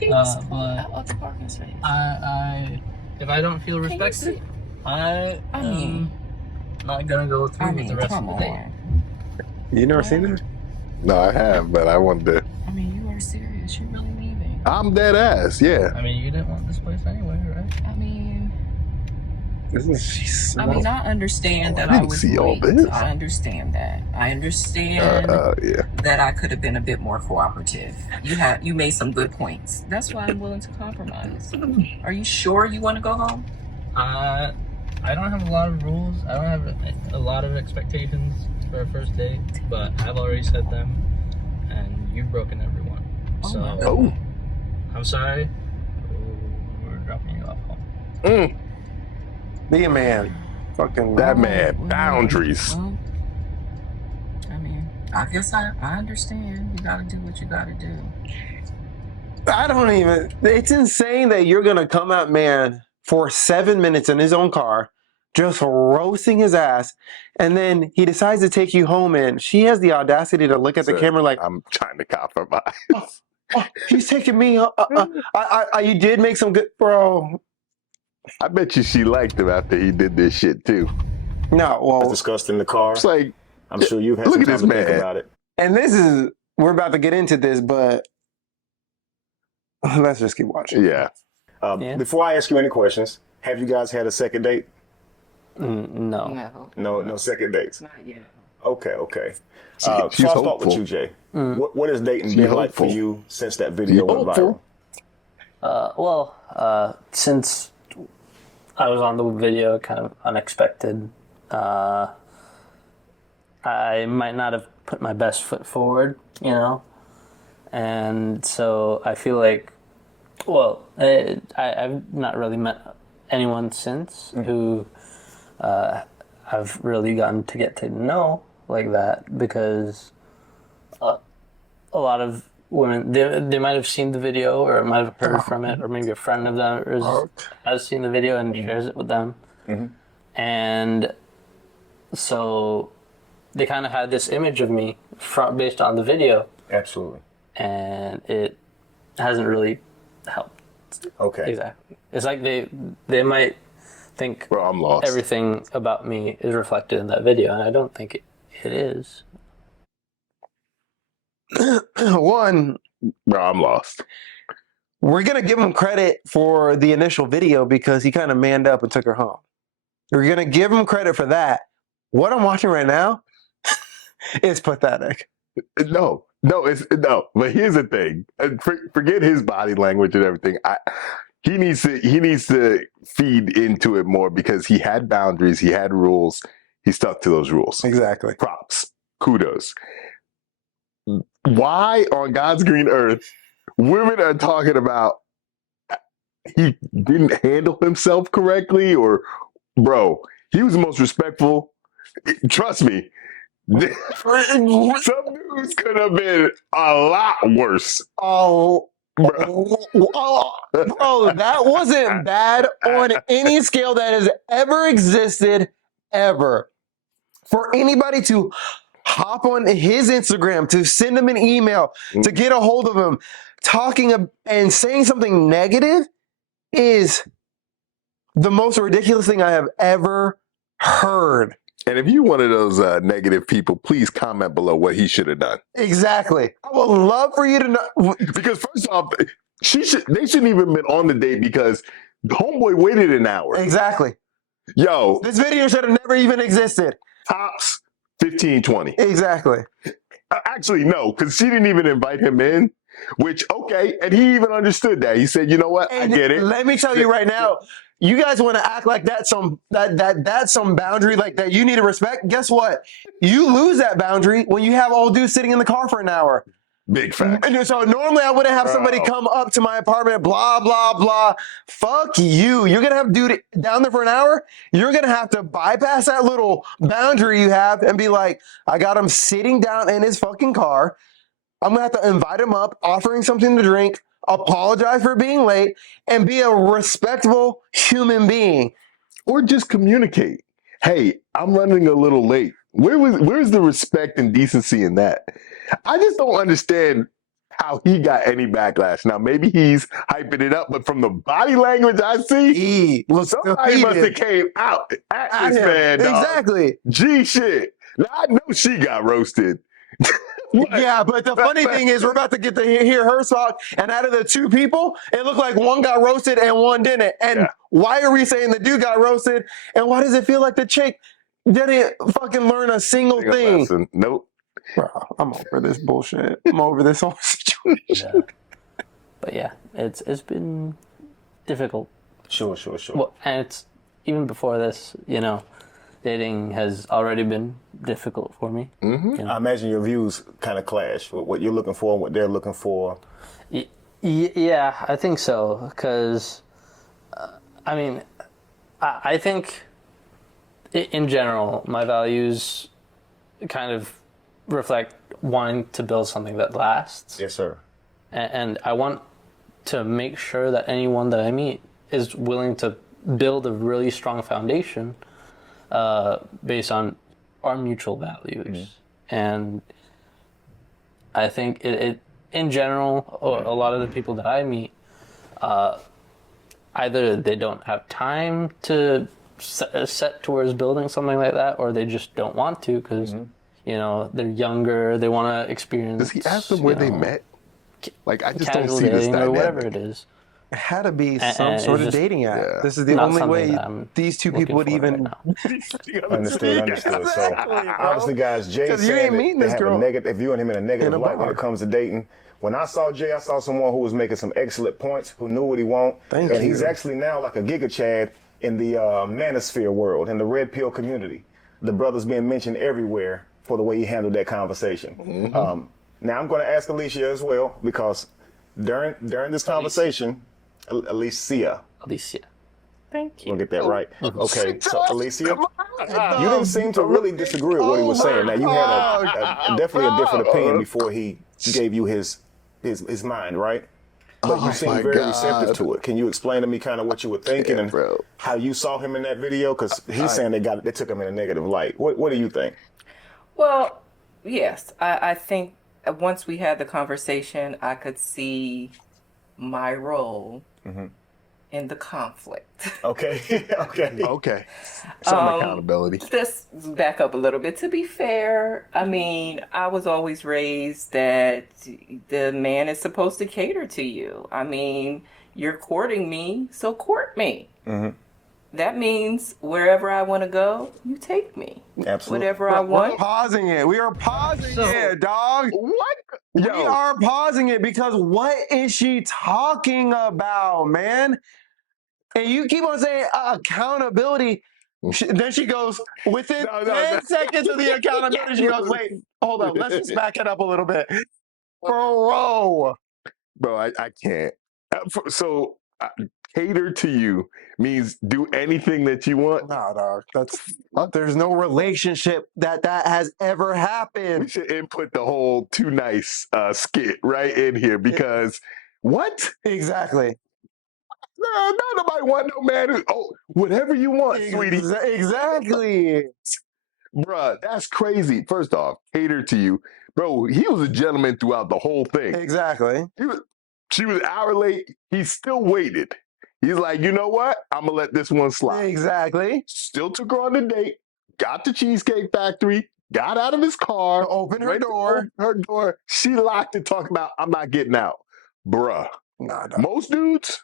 But if I don't feel respected, I am not gonna go through with the rest of the day. You never seen it? No, I have, but I wanted to. I mean, you are serious. You really leaving? I'm dead ass, yeah. I mean, you didn't want this place anyway, right? I mean, Isn't she smart? I mean, I understand that I didn't see all this. I understand that. I understand Yeah. that I could have been a bit more cooperative. You made some good points. That's why I'm willing to compromise. Are you sure you want to go home? I don't have a lot of rules. I don't have a lot of expectations for a first date, but I've already set them, and you've broken every one. So, I'm sorry. We're dropping you off home. Be a man. Fucking that man. Boundaries. Well, I mean, I guess I understand. You gotta do what you gotta do. I don't even. It's insane that you're gonna come at man for 7 minutes in his own car, just roasting his ass, and then he decides to take you home, and she has the audacity to look at the camera like, I'm trying to compromise. He's taking me. You did make some good, bro. I bet you she liked him after he did this shit too. No, well, discussed in the car. It's like, I'm sure you've had look some at time this to think man. about it. and this is, we're about to get into this, but let's just keep watching. Yeah. Before I ask you any questions, have you guys had a second date? No. No second dates. Not yet. Okay. She's So I'll start hopeful. with you, Jay. What has dating She's been like for hopeful. you since that video went viral? Since I was on the video, kind of unexpected, I might not have put my best foot forward, and so I feel like, I've not really met anyone since who I've really gotten to get to know like that, because a lot of women, they might have seen the video or might have heard from it, or maybe a friend of them has seen the video and shares it with them. And so they kind of had this image of me based on the video. Absolutely. And it hasn't really helped. Okay. Exactly. It's like they might think I'm lost. everything about me is reflected in that video, and I don't think it is. One, Bro, I'm lost. we're gonna give him credit for the initial video because he kind of manned up and took her home. We're gonna give him credit for that. What I'm watching right now is pathetic. No. But here's the thing. Forget his body language and everything. He needs to feed into it more, because he had boundaries, he had rules, he stuck to those rules. Exactly. Props. Kudos. Why on God's green earth women are talking about he didn't handle himself correctly, or bro, he was the most respectful. Trust me. Some dudes could have been a lot worse. Bro, that wasn't bad on any scale that has ever existed, ever. For anybody to hop on his Instagram, to send him an email, to get a hold of him, talking and saying something negative is the most ridiculous thing I have ever heard. And if you're one of those negative people, please comment below what he should have done. Exactly. I would love for you to know. Because first off, they shouldn't even been on the date, because the homeboy waited an hour. Exactly. Yo, This video should have never even existed. tops 15, 20. Exactly. Actually, no, because she didn't even invite him in, which, okay, and he even understood that. He said, you know what, And I get it. Let me tell you right now, you guys want to act like that's some boundary like that you need to respect. Guess what? You lose that boundary when you have old dudes sitting in the car for an hour. Big fact. And so normally I wouldn't have somebody come up to my apartment, blah, blah, blah. Fuck you. You're going to have dude down there for an hour. You're going to have to bypass that little boundary you have and be like, I got him sitting down in his fucking car. I'm going to have to invite him up, offering something to drink, apologize for being late, and be a respectable human being. Or just communicate. Hey, I'm running a little late. Where's the respect and decency in that? I just don't understand how he got any backlash. Now, maybe he's hyping it up, but from the body language I see, He looks somebody must have defeated came out at at this him. man, dog. Exactly. G shit. Now, I know she got roasted. Yeah, but the funny thing is, we're about to get to hear her talk, and out of the two people, it looked like one got roasted and one didn't. And why are we saying the dude got roasted? And why does it feel like the chick didn't fucking learn a single thing? Lesson. Nope. Bro, I'm over this bullshit. I'm over this whole situation. Yeah. But yeah, it's been difficult. Sure. Well, and it's even before this, dating has already been difficult for me. Mm-hmm. I imagine your views kind of clash with what you're looking for and what they're looking for. Yeah, I think so. Because, I think in general, my values kind of reflect wanting to build something that lasts. Yes, sir. And I want to make sure that anyone that I meet is willing to build a really strong foundation based on our mutual values. Mm-hmm. And I think it in general, a lot of the people that I meet, either they don't have time to set towards building something like that, or they just don't want to because, they're younger, they want to experience. Does he ask them where they met? Like, I just don't see this or whatever it is. It had to be some sort of dating app. Yeah. This is the only way these two people would even Understood. So obviously, guys, Jay said they have a negative, viewing him in a negative light when it comes to dating. When I saw Jay, I saw someone who was making some excellent points, who knew what he wanted. And he's actually now like a Giga Chad in the manosphere world, in the red pill community. The brother's being mentioned everywhere for the way he handled that conversation. Mm-hmm. Now I'm going to ask Alicia as well, because during this conversation, Alicia. Thank you. We'll get that right. Okay, so Alicia, you didn't seem to really disagree with what he was saying. Now you had definitely a different opinion before he gave you his mind, right? But you seemed very receptive to it. Can you explain to me kind of what you were thinking and how you saw him in that video? Because he's saying they took him in a negative light. What do you think? Well, yes, I think once we had the conversation, I could see my role in the conflict. Okay. Some accountability. Let's back up a little bit. To be fair, I was always raised that the man is supposed to cater to you. You're courting me, so court me. Mm-hmm. That means wherever I want to go, you take me. Absolutely. Whatever I want. We're pausing it. We are pausing it, dog. What? We are pausing it because what is she talking about, man? And you keep on saying accountability. Then she goes, within 10 seconds of the accountability, she goes, wait, hold on. Let's just back it up a little bit. Bro, I can't. So cater to you means do anything that you want. No, dog. There's no relationship that has ever happened. We should input the whole too nice skit right in here because what? Exactly. No, nobody want no man who, whatever you want, sweetie. Exactly. Bruh, that's crazy. First off, cater to you. Bro, he was a gentleman throughout the whole thing. Exactly. She was an hour late. He still waited. He's like, you know what? I'm going to let this one slide. Exactly. Still took her on the date. Got to Cheesecake Factory. Got out of his car. Opened her door. She locked it, talking about, I'm not getting out. Bruh. Nah. Most dudes,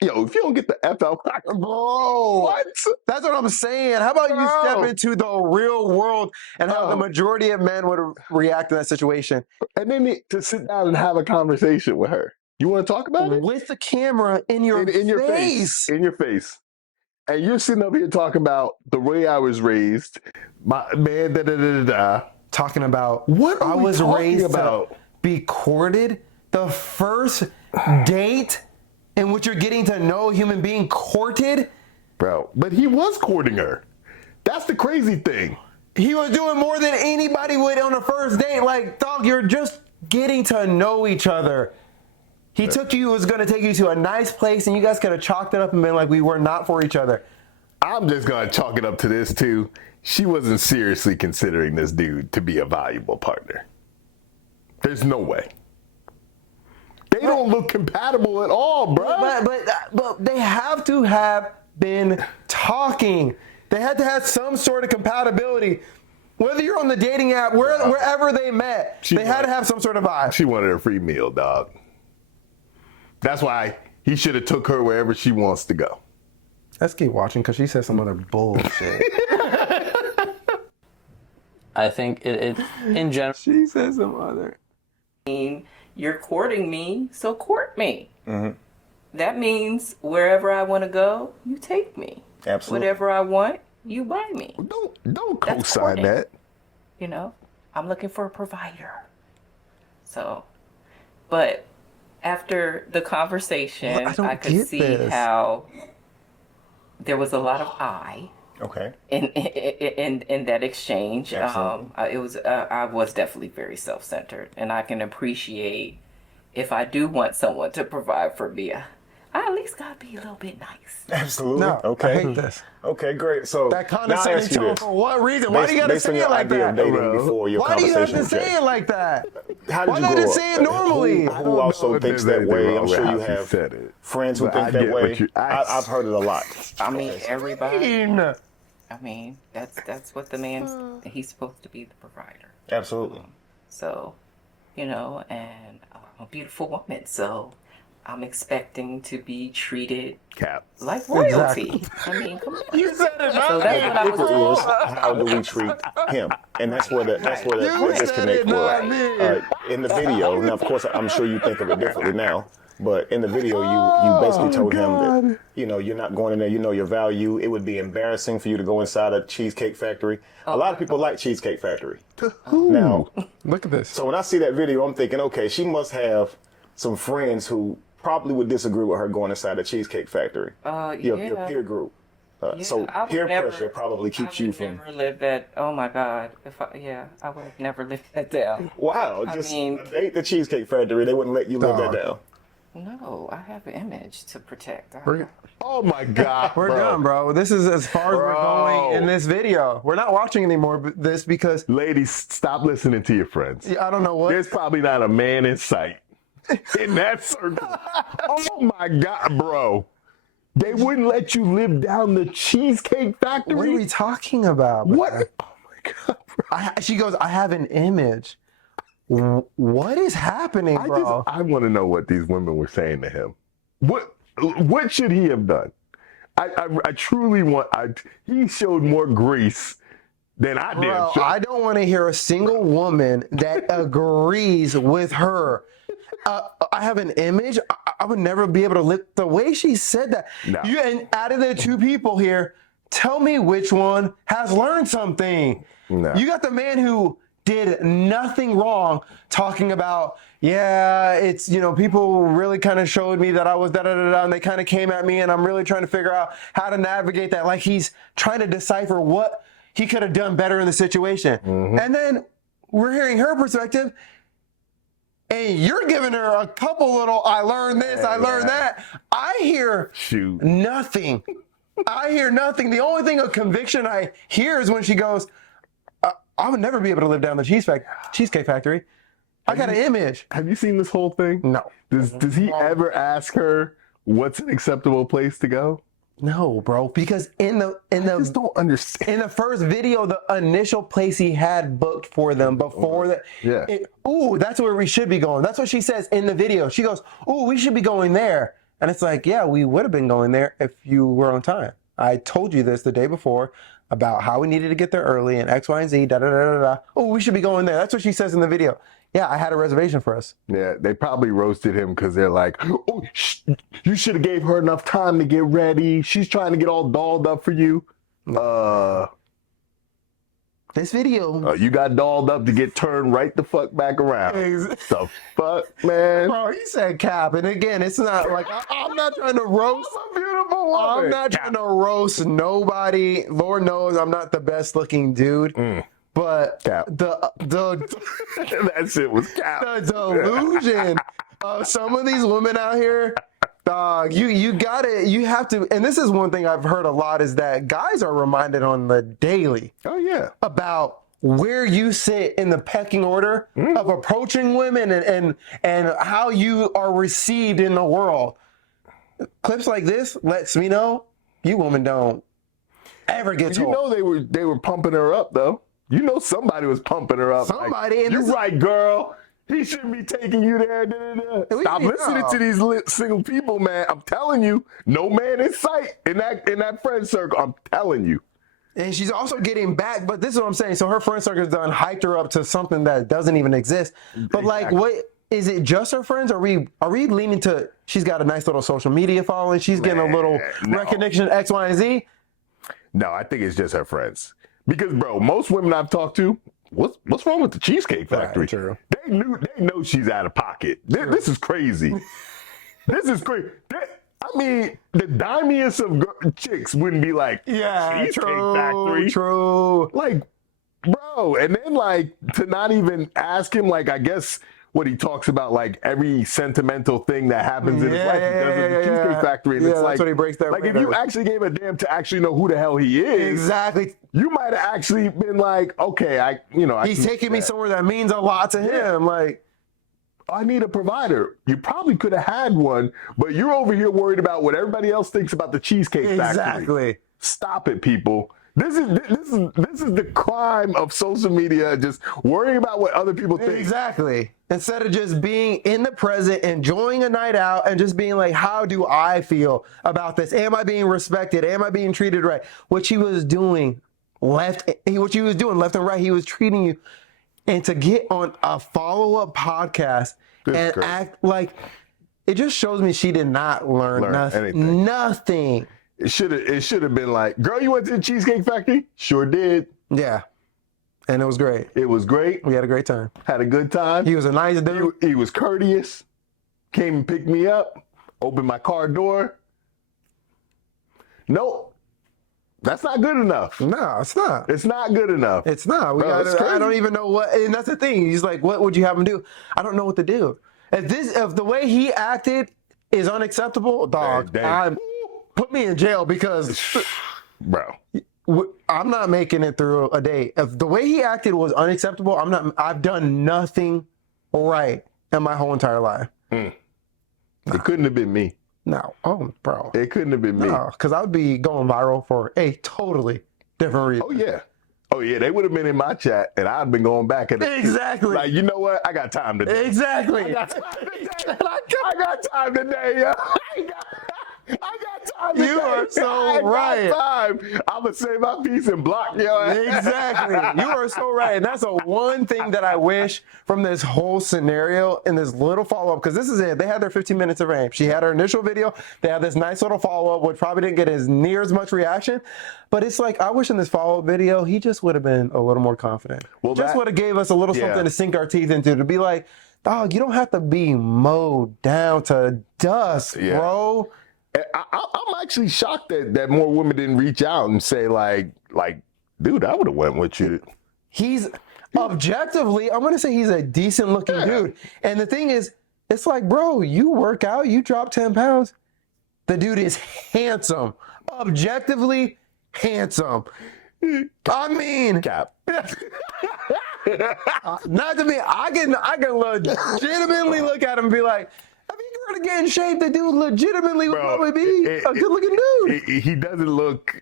if you don't get the F out, bro, what? That's what I'm saying. How about you step into the real world and how the majority of men would react in that situation? And then to sit down and have a conversation with her. You want to talk about it? With the camera in your face. In your face. And you're sitting up here talking about the way I was raised. My man, Talking about what I was raised about to be courted. The first date in which you're getting to know a human being courted. Bro, but he was courting her. That's the crazy thing. He was doing more than anybody would on a first date. Like, dog, you're just getting to know each other. He was going to take you to a nice place, and you guys could have chalked it up and been like, we were not for each other. I'm just going to chalk it up to this, too. She wasn't seriously considering this dude to be a valuable partner. There's no way. don't look compatible at all, bro. But they have to have been talking. They had to have some sort of compatibility. Whether you're on the dating app, wherever they met, they had to have some sort of vibe. She wanted a free meal, dog. That's why he should have took her wherever she wants to go. Let's keep watching because she said some other bullshit. I think it in general. She said some other. You're courting me, so court me. Mm-hmm. That means wherever I want to go, you take me. Absolutely. Whatever I want, you buy me. Don't That's co-sign courting. that. You know, I'm looking for a provider. So, but after the conversation, I could see how there was a lot of Okay. in that exchange. Absolutely. I was definitely very self-centered, and I can appreciate if I do want someone to provide for me. I at least gotta be a little bit nice. Absolutely. No, Okay. I hate this. Okay, great. So That now I condescending ask you tone this. for what reason? Why do you gotta Based on say your it like idea of that? dating before your Why do you have conversation to with say Jay. it like that? How did Why you not grow just up? say it normally? Who also if thinks there's that way? anything I'm wrong sure with you how she have said it. friends who But think I that get what way. you- I've heard it a lot. I mean, everybody. I mean, that's what the man's. He's supposed to be the provider. Absolutely. So, you know, and I'm a beautiful woman, so I'm expecting to be treated Cap. like royalty. I mean, come on. You said it So that's what I was It told. is, how do we treat him? And that's where the You said disconnect it, not was. me. In the video, now of course I'm sure you think of it differently now, but in the video you basically told him that, you know, you're not going in there, you know your value. It would be embarrassing for you to go inside a Cheesecake Factory. A lot of people like Cheesecake Factory. Now, Look at this. so when I see that video, I'm thinking, okay, she must have some friends who probably would disagree with her going inside the Cheesecake Factory. Your peer group. So I would peer never- pressure probably keeps you from. Never live that. Oh my God! I would have never lived that down. Wow, I just mean- ate the Cheesecake Factory. They wouldn't let you live that down. No, I have an image to protect. Oh my God, We're bro. done, bro. This is as far as we're Bro. going in this video. We're not watching anymore this because Ladies, stop listening to your friends. I don't know what. There's probably not a man in sight in that circle. Oh my God, bro. They wouldn't let you live down the Cheesecake Factory? What are we talking about? What? man? Oh my God, bro. She goes, I have an image. What is happening, bro? I want to know what these women were saying to him. What should he have done? I truly want. He showed more grace than I did. Bro, I don't want to hear a single woman that agrees with her. I have an image. I would never be able to live the way she said that. No. And out of the two people here, tell me which one has learned something. No. You got the man who did nothing wrong talking about, yeah, it's, you know, people really kind of showed me that I was da-da-da-da, and they kind of came at me, and I'm really trying to figure out how to navigate that. Like he's trying to decipher what he could have done better in the situation. Mm-hmm. And then we're hearing her perspective, and you're giving her a couple little, I learned this, I learned that. I hear nothing. I hear nothing. The only thing of conviction I hear is when she goes, I would never be able to live down the Cheesecake Factory. I got an image. Have you seen this whole thing? No. Does he ever ask her what's an acceptable place to go? No, bro. Because in the I just don't understand. in the first video, the initial place he had booked for them before that. Yeah. Ooh, that's where we should be going. That's what she says in the video. She goes, ooh, we should be going there. And it's like, yeah, we would have been going there if you were on time. I told you this the day before about how we needed to get there early and X, Y, and Z, da-da-da-da-da. Oh, we should be going there. That's what she says in the video. Yeah, I had a reservation for us. Yeah, they probably roasted him because they're like, oh, you should have gave her enough time to get ready. She's trying to get all dolled up for you. This video. You got dolled up to get turned right the fuck back around. The fuck, man? Bro, he said cap. And again, it's not like, I'm not trying to roast. A beautiful woman. I'm not trying to roast nobody. Lord knows I'm not the best looking dude. But Cap. the That shit was cap. the delusion of some of these women out here, dog, you have to, and this is one thing I've heard a lot is that guys are reminded on the daily Oh, yeah. about where you sit in the pecking order of approaching women and how you are received in the world. Clips like this lets me know you women don't ever get told. You know they were pumping her up though. You know somebody was pumping her up. Somebody. Like, you're right, girl. He shouldn't be taking you there. Stop listening to these single people, man. I'm telling you, no man in sight in that friend circle. I'm telling you. And she's also getting back, but this is what I'm saying. So her friend circle's done hyped her up to something that doesn't even exist. But like, what is it? Just her friends? Are we leaning to? She's got a nice little social media following. She's getting a little recognition X, Y, and Z. No, I think it's just her friends. Because, bro, most women I've talked to, what's wrong with the Cheesecake Factory? Right, They know she's out of pocket. This is crazy. This is crazy. I mean, the dimiest of chicks wouldn't be like, Cheesecake Factory. True. Like, bro, and then like to not even ask him, like, I guess what he talks about, like every sentimental thing that happens in his life, he does at the Cheesecake Factory. And it's that's like, what he breaks down. like if you actually gave a damn to actually know who the hell he is, exactly, you might have actually been like, okay, he's taking me somewhere that means a lot to him. Like, I need a provider. You probably could have had one, but you're over here worried about what everybody else thinks about the Cheesecake Factory. Exactly. Stop it, people. This is the crime of social media, just worrying about what other people think. Exactly. Instead of just being in the present, enjoying a night out, and just being like, how do I feel about this? Am I being respected? Am I being treated right? What she was doing left and right, he was treating you. And to get on a follow-up podcast and act like, it just shows me she did not learn nothing. Anything. Nothing. It should have been like, girl, you went to the Cheesecake Factory? Sure did. Yeah. And it was great. It was great. We had a great time. Had a good time. He was a nice dude. He was courteous. Came and picked me up. Opened my car door. Nope. That's not good enough. No, it's not. It's not good enough. It's not. I don't even know what, and that's the thing. He's like, what would you have him do? I don't know what to do. If the way he acted is unacceptable, dog, put me in jail because, bro, I'm not making it through a day. If the way he acted was unacceptable, I've done nothing right in my whole entire life. It couldn't have been me. No. Oh, bro. It couldn't have been me. No, because I would be going viral for a totally different reason. Oh, yeah. They would have been in my chat, and I'd been going back at it. Exactly. Like, you know what? I got time today. Exactly. I got time today, yo. I got time today. You are so right. I'm going to save my piece and block your ass. Exactly. You are so right. And that's the one thing that I wish from this whole scenario and this little follow-up, because this is it. They had their 15 minutes of fame. She had her initial video. They had this nice little follow-up, which probably didn't get near as much reaction. But it's like, I wish in this follow-up video, he just would have been a little more confident. Well, just would have gave us a little something to sink our teeth into, to be like, dog, you don't have to be mowed down to dust, bro. I'm actually shocked that more women didn't reach out and say like, dude, I would have went with you. He's objectively, I'm going to say he's a decent looking dude. And the thing is, it's like, bro, you work out, you drop 10 pounds. The dude is handsome, objectively handsome. I mean, Cap. Not to me, I can legitimately look at him and be like, if he were to get in shape, the dude legitimately would probably be a good-looking dude. He doesn't look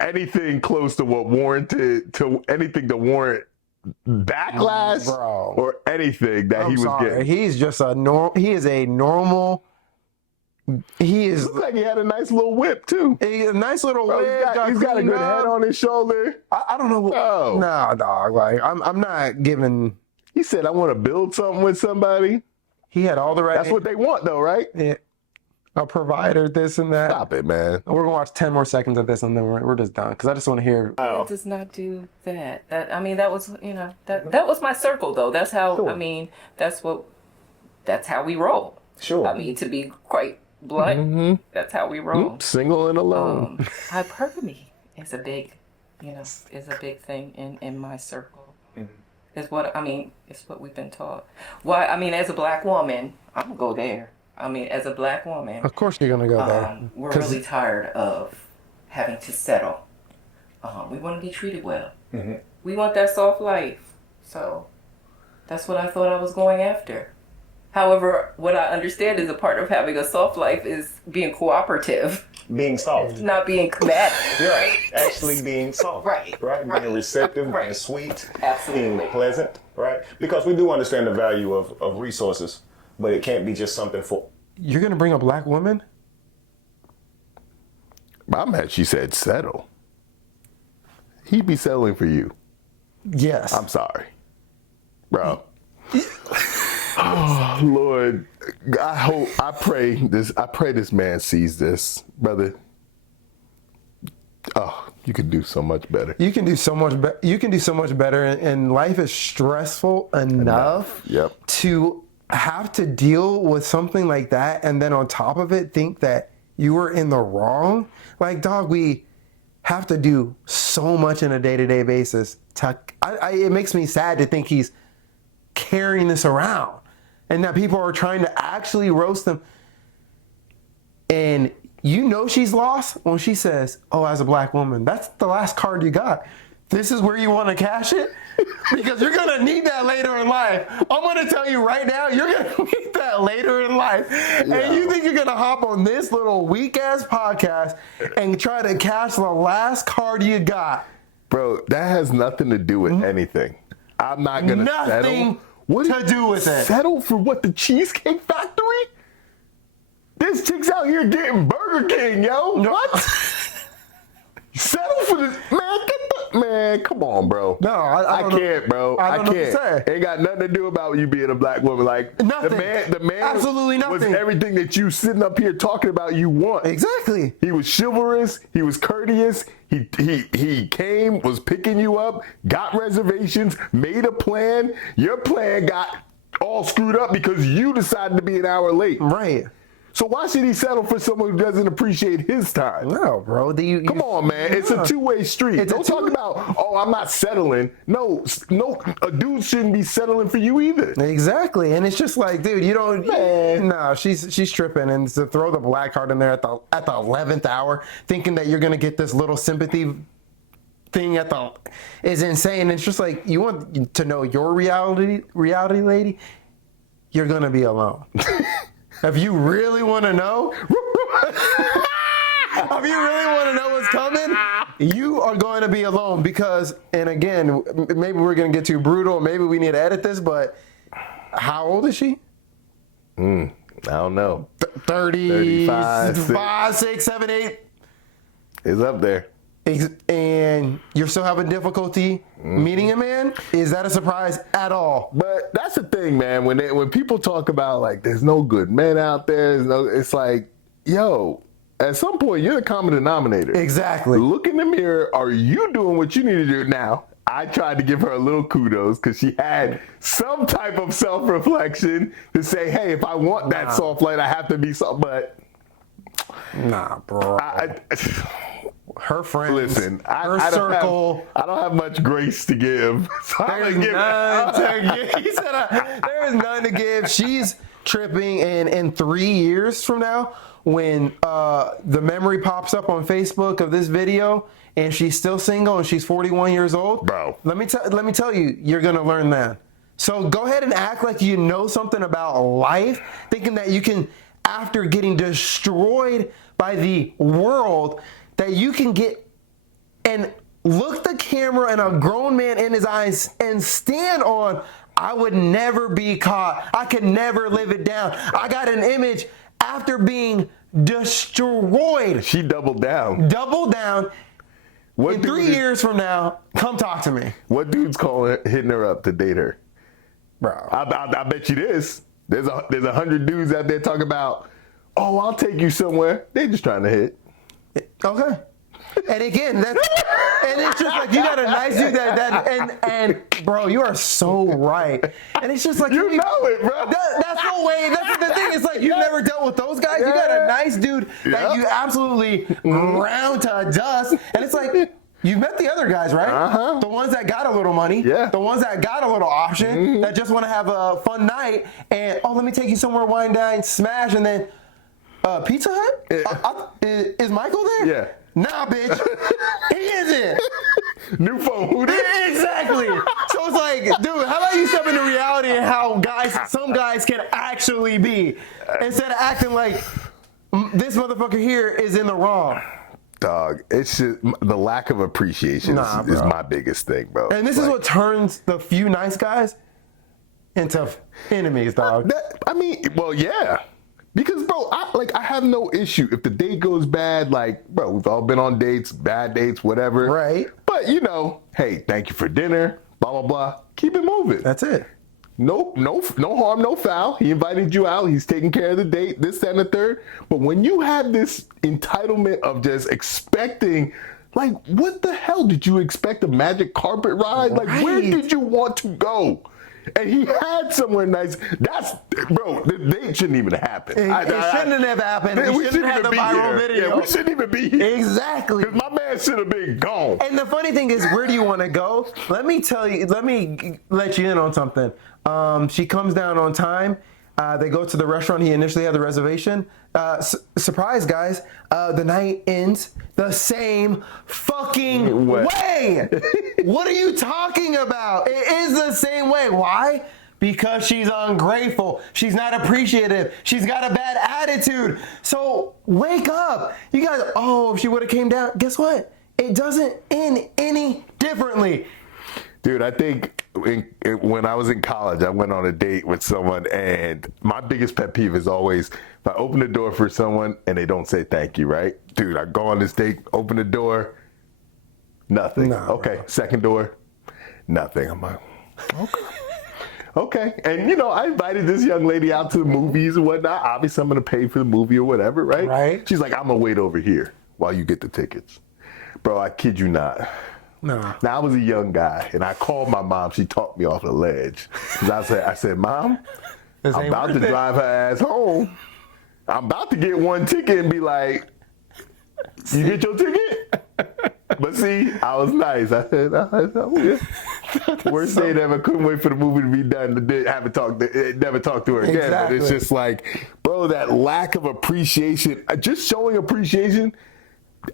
anything close to what warranted to anything to warrant backlash or anything that he was getting. He's just a normal. He is a normal. He is. Looks like he had a nice little whip too. A nice little whip. He's got a good head on his shoulder. I don't know. Nah, dog. Like I'm not giving. He said, "I want to build something with somebody." He had all the right. That's what they want, though, right? Yeah. A provider, this and that. Stop it, man. We're gonna watch 10 more seconds of this, and then we're just done. Because I just want to hear. It does not do that. That was that was my circle though. That's how that's how we roll. Sure. I mean, to be quite blunt, that's how we roll. Single and alone. Hypergamy is a big, is a big thing in my circle. Is what it's what we've been taught. Why? As a black woman, I'm gonna go there. As a black woman, of course you're gonna go there. We're really tired of having to settle. We want to be treated well. Mm-hmm. We want that soft life. So that's what I thought I was going after. However, what I understand is a part of having a soft life is being cooperative. Being soft. Not being combative. Right. Actually being soft. Right. Being receptive, Right. being sweet, Absolutely. being pleasant, right? Because we do understand the value of resources, but it can't be just something for... You're going to bring a black woman? I'm mad she said settle. He'd be settling for you. Yes. I'm sorry. Bro. Oh, Lord. I pray this man sees this, brother. Oh, you could do so much better. You can do so much better. You can do so much better, and life is stressful enough Yep. to have to deal with something like that, and then on top of it, think that you were in the wrong. Like, dog, we have to do so much on a day-to-day basis. It makes me sad to think he's carrying this around, and that people are trying to actually roast them. And you know she's lost when she says, "Oh, as a black woman, that's the last card you got. This is where you want to cash it, because you're gonna need that later in life." I'm gonna tell you right now, you're gonna need that later in life. Yeah. And you think you're gonna hop on this little weak ass podcast and try to cash the last card you got? Bro, that has nothing to do with anything. I'm not gonna Nothing settle. to do with it. Settle for what? The Cheesecake Factory? This chick's out here getting Burger King, yo. What? Settle for this, man. Come on, bro. No, I can't, bro. I don't know what to can't. say. Ain't got nothing to do about you being a black woman. Like nothing. The man, absolutely was nothing. everything that you sitting up here talking about. You want exactly. He was chivalrous. He was courteous. He came, was picking you up, got reservations, made a plan. Your plan got all screwed up because you decided to be an hour late. Right. So why should he settle for someone who doesn't appreciate his time? No, bro. Come on, man. It's a two-way street. Don't talk about, oh, I'm not settling. No, a dude shouldn't be settling for you either. Exactly. And it's just like, dude, you don't. No, she's tripping, and to throw the black card in there at the 11th hour, thinking that you're gonna get this little sympathy thing is insane. It's just like, you want to know your reality, lady. You're gonna be alone. If you really want to know, what's coming, you are going to be alone because, and again, maybe we're going to get too brutal. Maybe we need to edit this, but how old is she? I don't know. 35, 6, 7, 8. It's up there. And you're still having difficulty meeting a man? Is that a surprise at all? But that's the thing, man. When people talk about, like, there's no good men out there, it's like, yo, at some point you're the common denominator. Exactly. Look in the mirror. Are you doing what you need to do now? I tried to give her a little kudos because she had some type of self-reflection to say, hey, if I want that soft light, I have to be soft. But nah, bro. Her friends, listen, her circle. I don't have much grace to give. So There's none to give. He said, there is none to give. She's tripping, and in 3 years from now, when the memory pops up on Facebook of this video, and she's still single and she's 41 years old, bro. Let me tell you, you're gonna learn that. So go ahead and act like you know something about life, thinking that you can, after getting destroyed by the world, that you can get and look the camera and a grown man in his eyes and stand on, I would never be caught. I could never live it down. I got an image after being destroyed. She doubled down. Double down. In 3 years from now, come talk to me. What dude's hitting her up to date her? Bro. I bet you this. There's 100 dudes out there talking about, oh, I'll take you somewhere. They just trying to hit. Okay. And again, and it's just like, you got a nice dude and bro, you are so right. And it's just like, you know it, bro. That's no way. That's the thing. It's like, you never dealt with those guys. You got a nice dude that you absolutely ground to dust. And it's like, you've met the other guys, right? Uh-huh. The ones that got a little money. Yeah. The ones that got a little option, that just want to have a fun night. And, oh, let me take you somewhere, wine, dine, smash, and then Pizza Hut? Is Michael there? Yeah. Nah, bitch. He isn't. New phone, who this? Exactly. So it's like, dude, how about you step into reality and how some guys can actually be, instead of acting like this motherfucker here is in the wrong. Dog, it's just the lack of appreciation is my biggest thing, bro. And this is what turns the few nice guys into enemies, dog. Well, yeah. Because, bro, I have no issue if the date goes bad. Like, bro, we've all been on dates, bad dates, whatever. Right. But, hey, thank you for dinner, blah, blah, blah. Keep it moving. That's it. No harm, no foul. He invited you out. He's taking care of the date, this, that, and the third. But when you have this entitlement of just expecting, like, what the hell did you expect? A magic carpet ride? Like, where did you want to go? And he had somewhere nice. Bro, the date shouldn't even happen. It shouldn't have happened. We shouldn't have the viral video. Yeah, we shouldn't even be here. Exactly. Because my man should have been gone. And the funny thing is, where do you want to go? Let me let you in on something. She comes down on time. They go to the restaurant. He initially had the reservation. Surprise, guys. The night ends the same fucking way. What are you talking about? It is the same way. Why? Because she's ungrateful. She's not appreciative. She's got a bad attitude. So wake up. You guys, if she would have came down, guess what? It doesn't end any differently. Dude, I think when I was in college, I went on a date with someone, and my biggest pet peeve is always if I open the door for someone and they don't say thank you, right? Dude, I go on this date, open the door, nothing. No, okay, bro. Second door, nothing. I'm like, okay. Okay, and I invited this young lady out to the movies and whatnot. Obviously, I'm gonna pay for the movie or whatever, right? Right. She's like, I'm gonna wait over here while you get the tickets. Bro, I kid you not. No. Now, I was a young guy, and I called my mom. She talked me off the ledge. I said, Mom, I'm about to drive her ass home. I'm about to get one ticket and be like, you get your ticket? But see, I was nice. I said, oh, yeah. Worst day ever. Couldn't wait for the movie to be done. Never talked to her again. Exactly. But it's just like, bro, that lack of appreciation, just showing appreciation.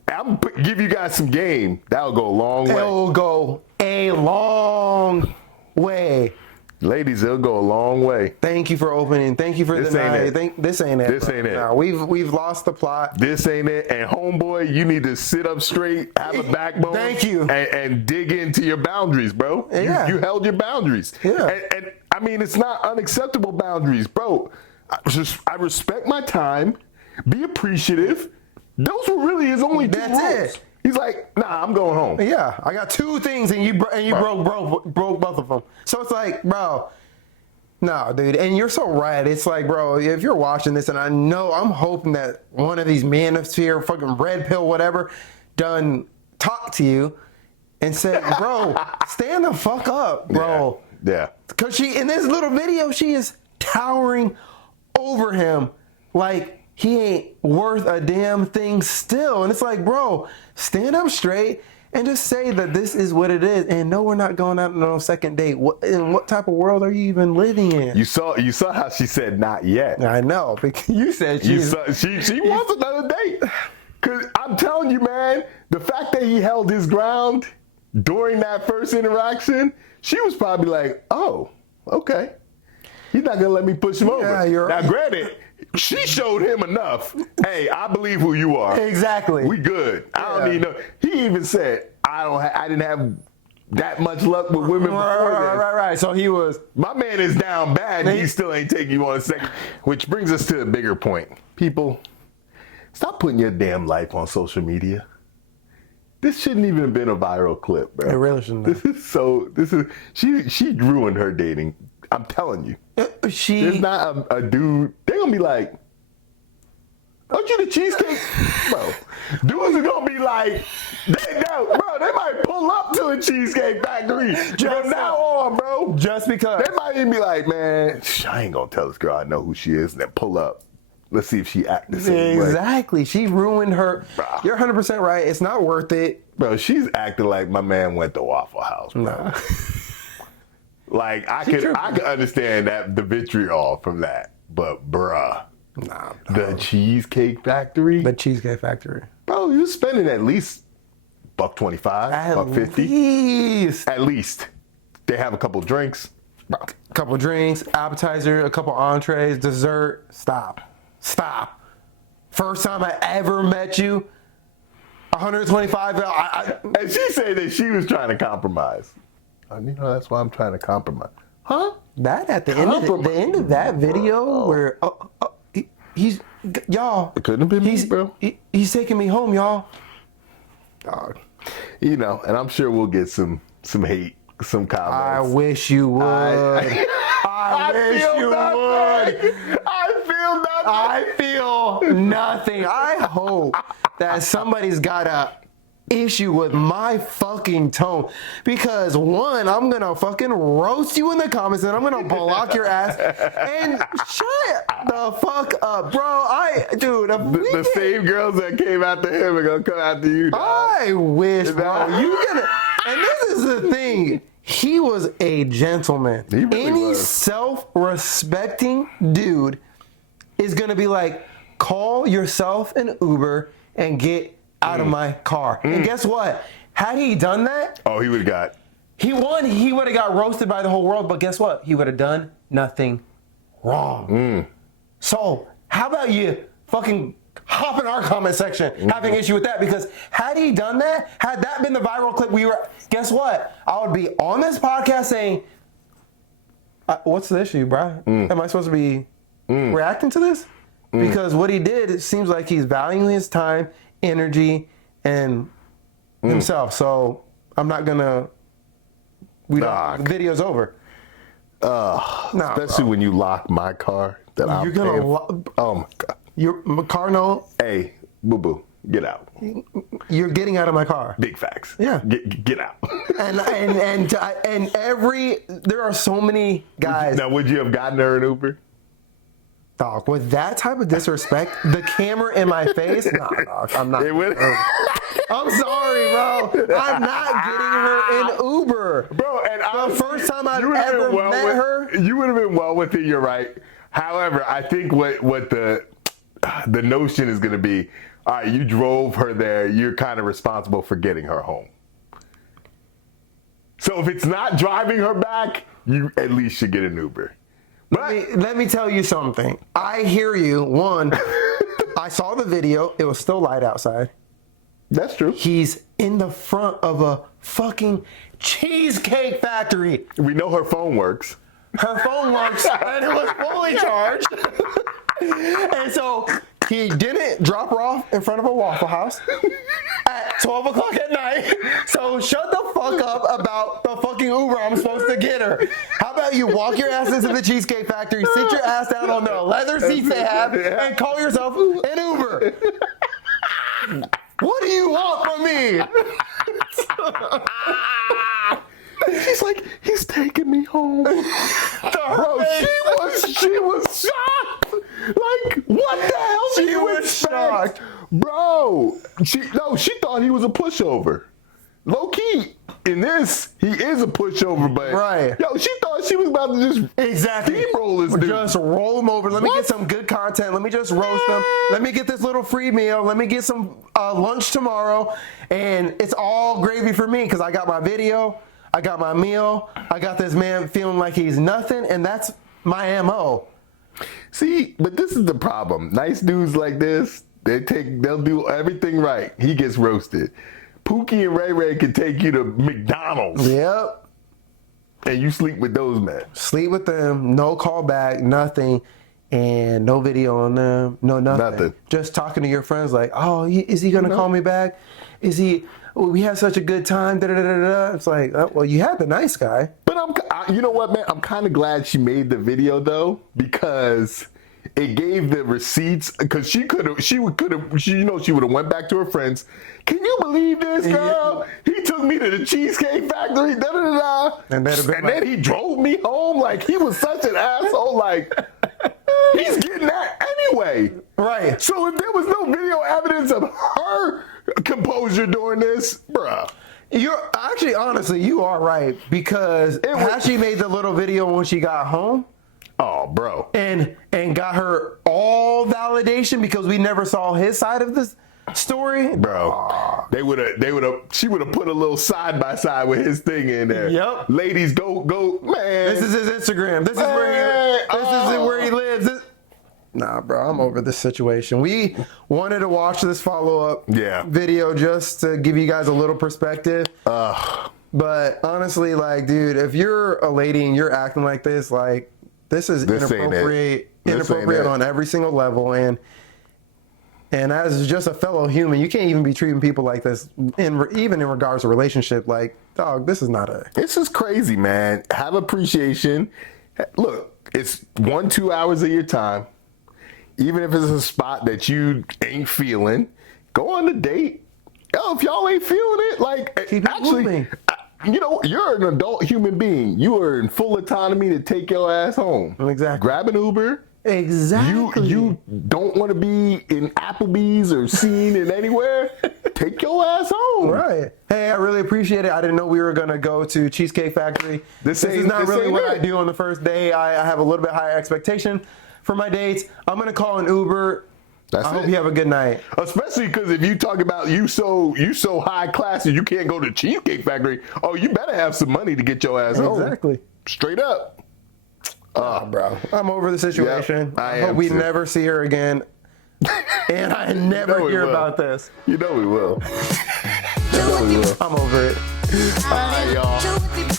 I'll give you guys some game. That'll go a long way. It'll go a long way. Ladies, it'll go a long way. Thank you for opening. Thank you for This the ain't night. it. This ain't it. This ain't it. No, we've lost the plot. This ain't it. And homeboy, you need to sit up straight, have a backbone. Thank you. And dig into your boundaries, bro. Yeah. You held your boundaries. Yeah. And I mean, it's not unacceptable boundaries, bro. I respect my time. Be appreciative. Those were really his only two rules. That's it. He's like, nah, I'm going home. Yeah, I got two things, and you broke both of them. So it's like, bro, no, dude, and you're so right. It's like, bro, if you're watching this, and I'm hoping that one of these manosphere, fucking red pill, whatever, done talk to you and said, bro, stand the fuck up, bro. Yeah. Because she, in this little video, she is towering over him like he ain't worth a damn thing still. And it's like, bro, stand up straight and just say that this is what it is. And no, we're not going out on a second date. What type of world are you even living in? You saw how she said not yet. I know. Because you said she wants another date. Because I'm telling you, man, the fact that he held his ground during that first interaction, she was probably like, oh, okay. He's not going to let me push him over. You're now, right. granted, she showed him enough. Hey, I believe who you are. Exactly. We good. I don't need no. He even said, I didn't have that much luck with women before this. Right. So he was. My man is down bad. And he still ain't taking you on a second. Which brings us to the bigger point. People, stop putting your damn life on social media. This shouldn't even have been a viral clip, bro. It really shouldn't have. She ruined her dating. I'm telling you. There's not a dude. They're going to be like, aren't you the Cheesecake? Bro, dudes are going to be like, they might pull up to a Cheesecake Factory from now on, bro. Just because. They might even be like, man, I ain't going to tell this girl I know who she is, and then pull up. Let's see if she acts the same way. Exactly. She ruined her. You're 100% right. It's not worth it. Bro, she's acting like my man went to Waffle House, bro. No. Like, I could understand that the vitriol from that. But, bruh. Nah. The Cheesecake Factory? The Cheesecake Factory. Bro, you spending at least $125, least. $150. At least. They have a couple drinks. A couple drinks, appetizer, a couple entrees, dessert. Stop. First time I ever met you, 125. And she said that she was trying to compromise. That's why I'm trying to compromise. Huh? That at the end of that video where he's y'all. It couldn't have been me, bro. He's taking me home, y'all. Dog. And I'm sure we'll get some hate, some comments. I wish you would. I wish you would. I feel nothing. I hope that somebody's got a issue with my fucking tone, because one, I'm gonna fucking roast you in the comments and I'm gonna block your ass and shut the fuck up, bro. The same girls that came after him are gonna come after you, dog. I wish, bro. And this is the thing. He was a gentleman. He really Any was. self-respecting dude is gonna be like, call yourself an Uber and get out of my car. And guess what? Had he done that, he would have got. He would have got roasted by the whole world. But guess what? He would have done nothing wrong. So how about you fucking hop in our comment section having issue with that? Because had he done that, had that been the viral clip, guess what? I would be on this podcast saying, what's the issue, Brian? Am I supposed to be reacting to this? Because what he did, it seems like he's valuing his time, energy, and himself. So I'm not gonna. The video's over. Especially when you lock my car. You're gonna. Oh my god. Your car, no. Hey, boo boo, get out. You're getting out of my car. Big facts. Yeah. Get out. and there are so many guys. Now, would you have gotten her an Uber? Dog, with that type of disrespect, the camera in my face, nah, dog, I'm not. I'm sorry, bro. I'm not getting her an Uber. Bro, and the first time I've ever met her. You would have been well within your right. However, I think what the notion is going to be, all right, you drove her there, you're kind of responsible for getting her home. So if it's not driving her back, you at least should get an Uber. Let me tell you something. I hear you. One, I saw the video. It was still light outside. That's true. He's in the front of a fucking Cheesecake Factory. We know her phone works. Her phone works, and it was fully charged. And so he didn't drop her off in front of a Waffle House at 12 o'clock at night. So shut the fuck up about the fucking Uber I'm supposed to get her. How about you walk your ass into the Cheesecake Factory, sit your ass down on the leather seats they have, and call yourself an Uber. What do you want from me? She's like, he's taking me home. Bro, she was shocked. Like, what the hell did you expect? Shocked. Bro, she thought he was a pushover. Low key, in this, he is a pushover, but she thought she was about to just steamroll this dude. Just roll him over. Let me get some good content. Let me just roast them. Let me get this little free meal. Let me get some lunch tomorrow, and it's all gravy for me because I got my video, I got my meal, I got this man feeling like he's nothing, and that's my MO. See, but this is the problem. Nice dudes like this, they'll do everything right. He gets roasted. Pookie and Ray Ray can take you to McDonald's. Yep. And you sleep with those men. Sleep with them, no call back, nothing, and no video on them, no nothing. Just talking to your friends like, oh, is he going to call me back? Is he, we had such a good time, da-da-da-da-da. It's like, well, you had the nice guy. But you know what, man? I'm kind of glad she made the video, though, because it gave the receipts, because she would have went back to her friends. Can you believe this, girl? He took me to the Cheesecake Factory, da-da-da-da. And then he drove me home. Like, he was such an asshole. Like, he's getting that anyway. Right. So if there was no video evidence of her composure during this, bruh. You're actually, honestly, you are right, because had she made the little video when she got home, oh, bro, and got her all validation, because we never saw his side of this story, bro. She would have put a little side by side with his thing in there. Yep. Ladies, go, man. This is his Instagram. This is where he lives. Nah, bro, I'm over this situation. We wanted to watch this follow-up video just to give you guys a little perspective. But honestly, like, dude, if you're a lady and you're acting like this, like, this is inappropriate on every single level. And as just a fellow human, you can't even be treating people like this, even in regards to relationship. Like, dog, this is crazy, man. Have appreciation. Look, it's 1-2 hours of your time. Even if it's a spot that you ain't feeling, go on a date. Yo, if y'all ain't feeling it, like, actually, you know, you're an adult human being. You are in full autonomy to take your ass home. Exactly. Grab an Uber. Exactly. You don't want to be in Applebee's or seen in anywhere. Take your ass home. Right. Hey, I really appreciate it. I didn't know we were going to go to Cheesecake Factory. This is not really what I do on the first day. I have a little bit higher expectation for my dates. I'm going to call an Uber. I hope you have a good night. Especially because if you talk about you so high class and you can't go to Cheesecake Factory, oh, you better have some money to get your ass home. Exactly. Straight up. Bro, I'm over the situation. Yep, I hope we never see her again. And I never hear about this. You know we will. I'm over it. All right, y'all.